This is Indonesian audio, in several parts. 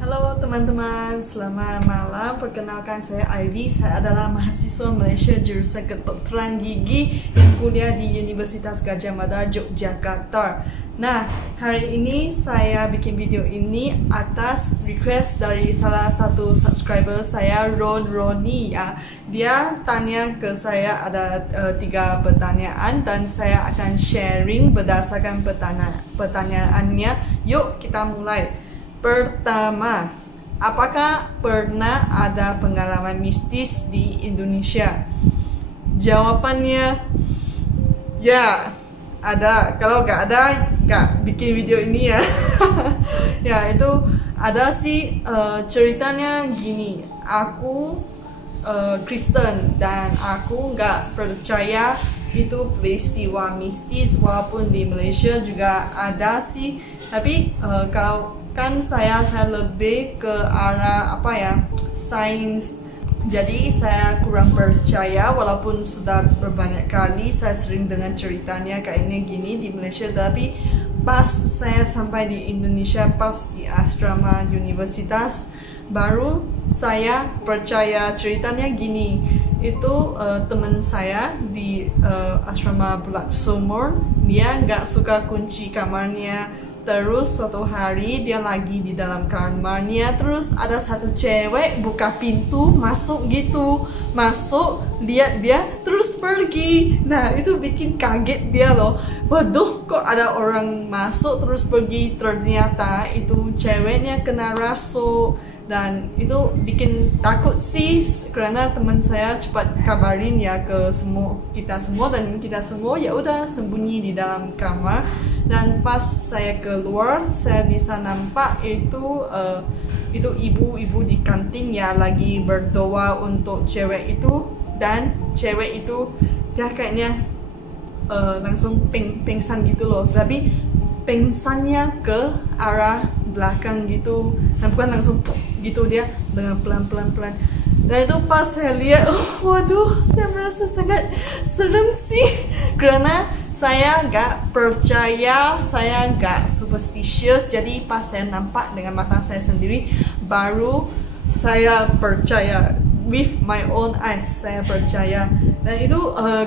Halo teman-teman, selamat malam. Perkenalkan, saya Ivy. Saya adalah mahasiswa Malaysia jurusan kedokteran gigi yang kuliah di Universitas Gadjah Mada, Yogyakarta. Nah, hari ini saya bikin video ini atas request dari salah satu subscriber saya, Roni ya. Dia tanya ke saya ada 3 pertanyaan dan saya akan sharing berdasarkan pertanyaannya. Yuk kita mulai. Pertama, apakah pernah ada pengalaman mistis di Indonesia? Jawabannya ya, ada. Kalau nggak ada, nggak bikin video ini ya. Ya, itu ada sih. Ceritanya gini, aku Kristen dan aku nggak percaya itu peristiwa mistis, walaupun di Malaysia juga ada sih. Tapi kalau kan saya lebih ke arah apa ya, sains. Jadi saya kurang percaya, walaupun sudah berbanyak kali saya sering dengar ceritanya kayaknya gini di Malaysia. Tapi pas saya sampai di Indonesia, pas di asrama universitas, baru saya percaya ceritanya gini. Itu teman saya di asrama Bulak Sumur, dia nggak suka kunci kamarnya. Terus suatu hari dia lagi di dalam kamarnya, terus ada satu cewek buka pintu masuk gitu, lihat dia terus pergi. Nah, itu bikin kaget dia loh. Waduh, kok ada orang masuk terus pergi. Ternyata itu ceweknya kena rasuk. Dan itu bikin takut sih, karena teman saya cepat kabarin ya ke kita semua, dan kita semua ya udah sembunyi di dalam kamar. Dan pas saya keluar, saya bisa nampak itu ibu-ibu di kantin ya lagi berdoa untuk cewek itu. Dan cewek itu dia kayaknya langsung pingsan gitu loh, tapi pingsannya ke arah belakang gitu, dan bukan langsung gitu, dia dengan pelan-pelan. Dan itu pas saya lihat, waduh, saya merasa sangat serem sih, karena saya nggak percaya, saya nggak superstitious. Jadi pas saya nampak dengan mata saya sendiri, baru saya percaya. With my own eyes, saya percaya. Dan itu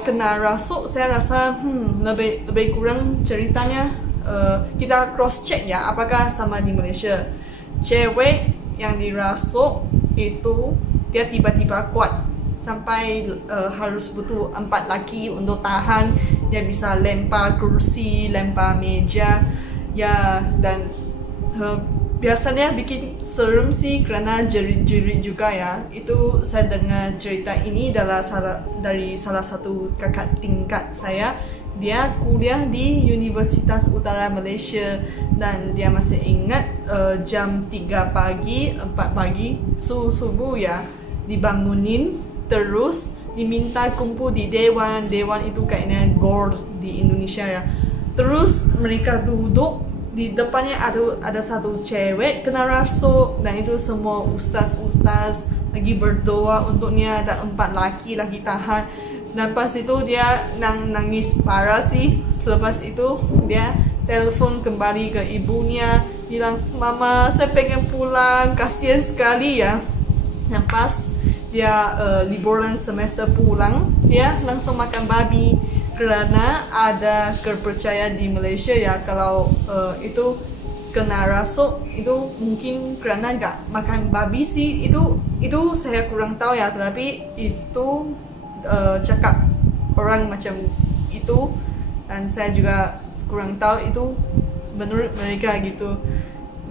kena rasuk, saya rasa lebih kurang ceritanya. Kita cross check ya, apakah sama di Malaysia. Cewek yang dirasuk itu dia tiba-tiba kuat sampai harus butuh 4 laki untuk tahan. Dia bisa lempar kursi, lempar meja ya. Dan biasanya bikin serem sih, karena jerit-jerit juga ya. Itu saya dengar cerita ini dari salah satu kakak tingkat saya. Dia kuliah di Universitas Utara Malaysia, dan dia masih ingat jam 3 pagi, 4 pagi, subuh ya, dibangunin, terus diminta kumpul di dewan. Dewan itu kayaknya GOR di Indonesia ya. Terus mereka duduk, di depannya ada satu cewek kena rasuk, dan itu semua ustaz lagi berdoa untuknya, dan 4 laki lagi tahan. Dan pas itu dia nangis parah sih. Selepas itu dia telepon kembali ke ibunya, bilang, "Mama, saya pengen pulang, kasihan sekali ya." Dan pas dia liburan semester pulang, dia langsung makan babi. Karena ada kepercayaan di Malaysia ya, kalau itu kena rasuk, itu mungkin karena nggak makan babi sih. Itu saya kurang tahu ya, tapi itu cakap orang macam itu, dan saya juga kurang tahu itu menurut mereka gitu.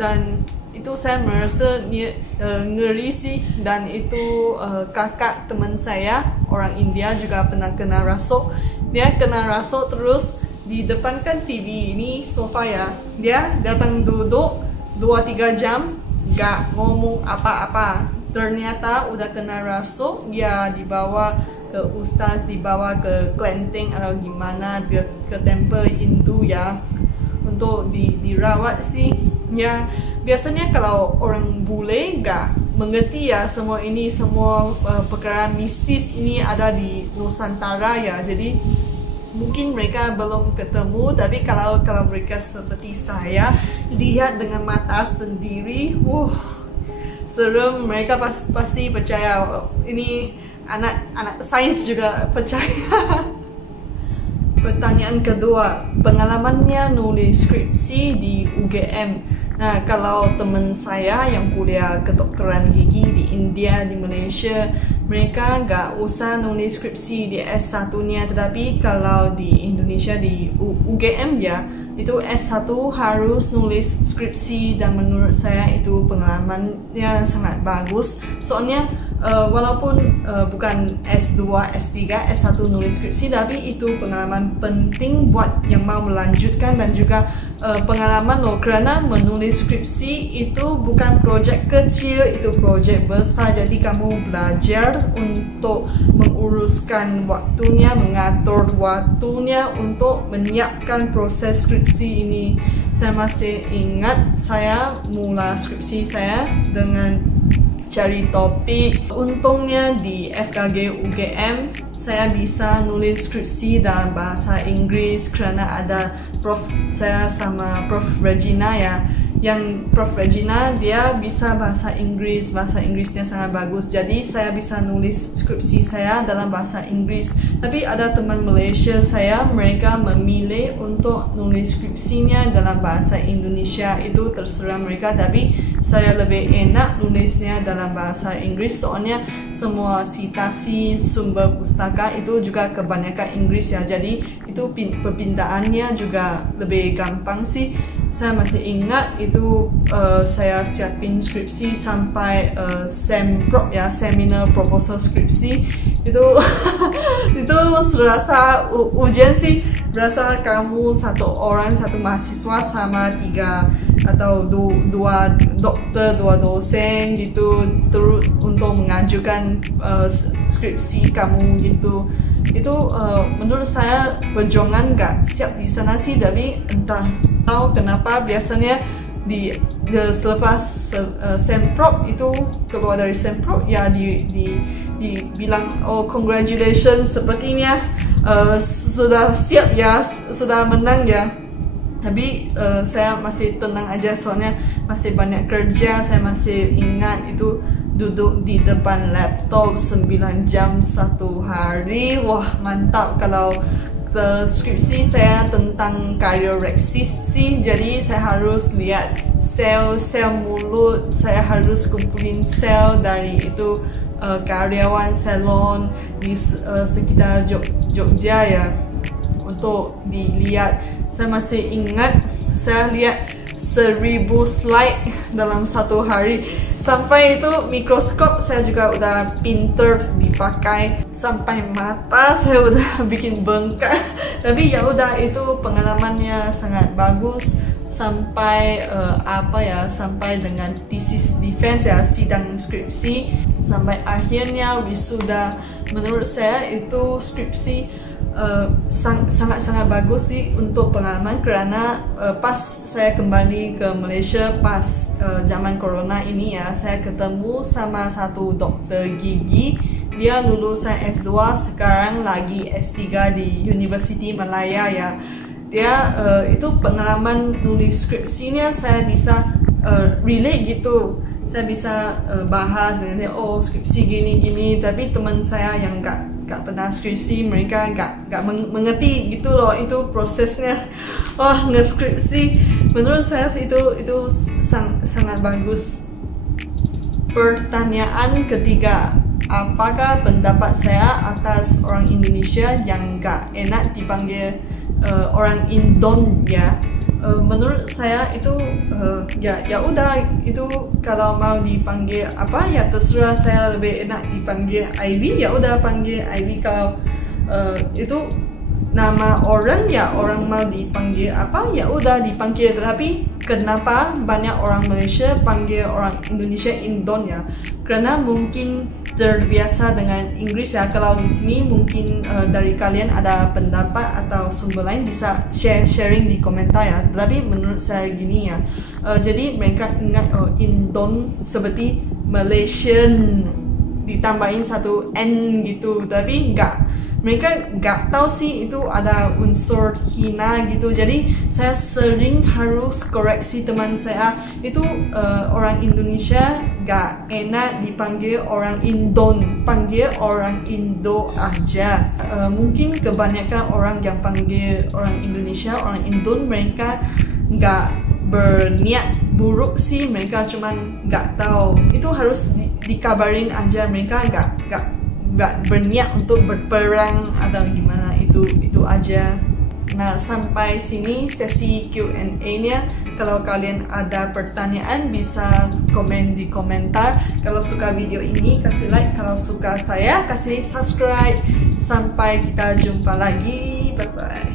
Dan itu saya merasa ngeri sih. Dan itu kakak teman saya orang India juga pernah kena rasuk. Dia kena rasuk terus di depan kan TV ini, sofa ya, dia datang duduk 2-3 jam gak ngomong apa-apa. Ternyata udah kena rasuk, dia dibawa ke ustaz, dibawa ke kelenteng atau gimana, ke tempat Hindu ya, untuk dirawat sih ya. Biasanya kalau orang bule nggak mengerti ya semua ini, semua perkara mistis ini ada di Nusantara ya. Jadi mungkin mereka belum ketemu, tapi kalau mereka seperti saya lihat dengan mata sendiri, serem, mereka pasti percaya. Ini anak sains juga percaya. Pertanyaan kedua, pengalamannya nulis skripsi di UGM. Nah, kalau teman saya yang kuliah kedokteran gigi di India, di Malaysia, mereka nggak usah nulis skripsi di S1-nya, tetapi kalau di Indonesia di UGM ya, itu S1 harus nulis skripsi, dan menurut saya itu pengalamannya sangat bagus. Soalnya walaupun bukan S2, S3, S1 nulis skripsi, tapi itu pengalaman penting buat yang mau melanjutkan, dan juga pengalaman loh, karena menulis skripsi itu bukan projek kecil, itu projek besar. Jadi kamu belajar untuk menguruskan waktunya, mengatur waktunya untuk menyiapkan proses skripsi ini. Saya masih ingat saya mula skripsi saya dengan cari topik. Untungnya di FKG UGM saya bisa nulis skripsi dalam bahasa Inggris karena ada prof saya sama Prof Regina ya. Yang Prof Regina dia bisa bahasa Inggrisnya sangat bagus. Jadi saya bisa nulis skripsi saya dalam bahasa Inggris. Tapi ada teman Malaysia saya, mereka memilih untuk nulis skripsinya dalam bahasa Indonesia. Itu terserah mereka, tapi saya lebih enak nulisnya dalam bahasa Inggris, soalnya semua citasi sumber pustaka itu juga kebanyakan Inggris ya. Jadi itu perpindahannya juga lebih gampang sih. Saya masih ingat itu saya siapin skripsi sampai SEMPROP ya, seminar proposal skripsi. Itu itu serasa ujian sih. Berasa kamu satu mahasiswa sama 3 atau 2 dokter, 2 dosen gitu, terus untuk mengajukan skripsi kamu gitu. Itu menurut saya perjuangan gak siap di sana sih, tapi entah tahu kenapa biasanya selepas SEMPROP itu keluar dari SEMPROP ya dibilang oh congratulations, sepertinya sudah siap ya, sudah menang ya. Tapi saya masih tenang aja, soalnya masih banyak kerja. Saya masih ingat itu duduk di depan laptop 9 jam satu hari. Wah mantap. Kalau skripsi saya tentang karioreksis sih, jadi saya harus lihat sel mulut, saya harus kumpulin sel dari itu karyawan salon di sekitar Jogja ya, untuk dilihat. Saya masih ingat saya lihat 1000 slide dalam satu hari. Sampai itu mikroskop saya juga udah pinter dipakai, sampai mata saya udah bikin bengkak. Tapi ya udah, itu pengalamannya sangat bagus. Sampai sampai dengan thesis defense ya, sidang skripsi, sampai akhirnya wisuda. Menurut saya itu skripsi sangat bagus sih untuk pengalaman, karena pas saya kembali ke Malaysia pas zaman corona ini ya, saya ketemu sama satu dokter gigi. Dia lulusan S2, sekarang lagi S3 di University Malaya ya. Dia itu pengalaman nulis skripsinya saya bisa relate gitu. Saya bisa bahas dengan dia, oh skripsi gini. Tapi teman saya yang gak pernah skripsi, mereka gak mengerti gitu loh itu prosesnya. Wah, ngeskripsi menurut saya itu sangat bagus. Pertanyaan ketiga, apakah pendapat saya atas orang Indonesia yang gak enak dipanggil orang Indon ya? Menurut saya itu ya udah, itu kalau mau dipanggil apa ya terserah. Saya lebih enak dipanggil Ivy, ya udah panggil Ivy. Kalau itu nama orang ya, orang mau dipanggil apa ya udah dipanggil. Tapi kenapa banyak orang Malaysia panggil orang Indonesia Indon ya? Karena mungkin terbiasa dengan Inggris ya. Kalau di sini mungkin dari kalian ada pendapat atau sumber lain, bisa sharing di komentar ya. Tapi menurut saya gini ya, jadi mereka ingat Indon seperti Malaysian ditambahin satu N gitu, tapi mereka nggak tahu sih itu ada unsur hina gitu. Jadi saya sering harus koreksi teman saya itu orang Indonesia nggak enak dipanggil orang Indon, panggil orang Indo aja. Mungkin kebanyakan orang yang panggil orang Indonesia orang Indon mereka nggak berniat buruk sih, mereka cuman nggak tahu. Itu harus dikabarin aja, mereka nggak berniat untuk berperang atau gimana, itu aja. Nah, sampai sini sesi Q&A-nya. Kalau kalian ada pertanyaan bisa komen di komentar. Kalau suka video ini kasih like, kalau suka saya kasih subscribe. Sampai kita jumpa lagi, bye bye.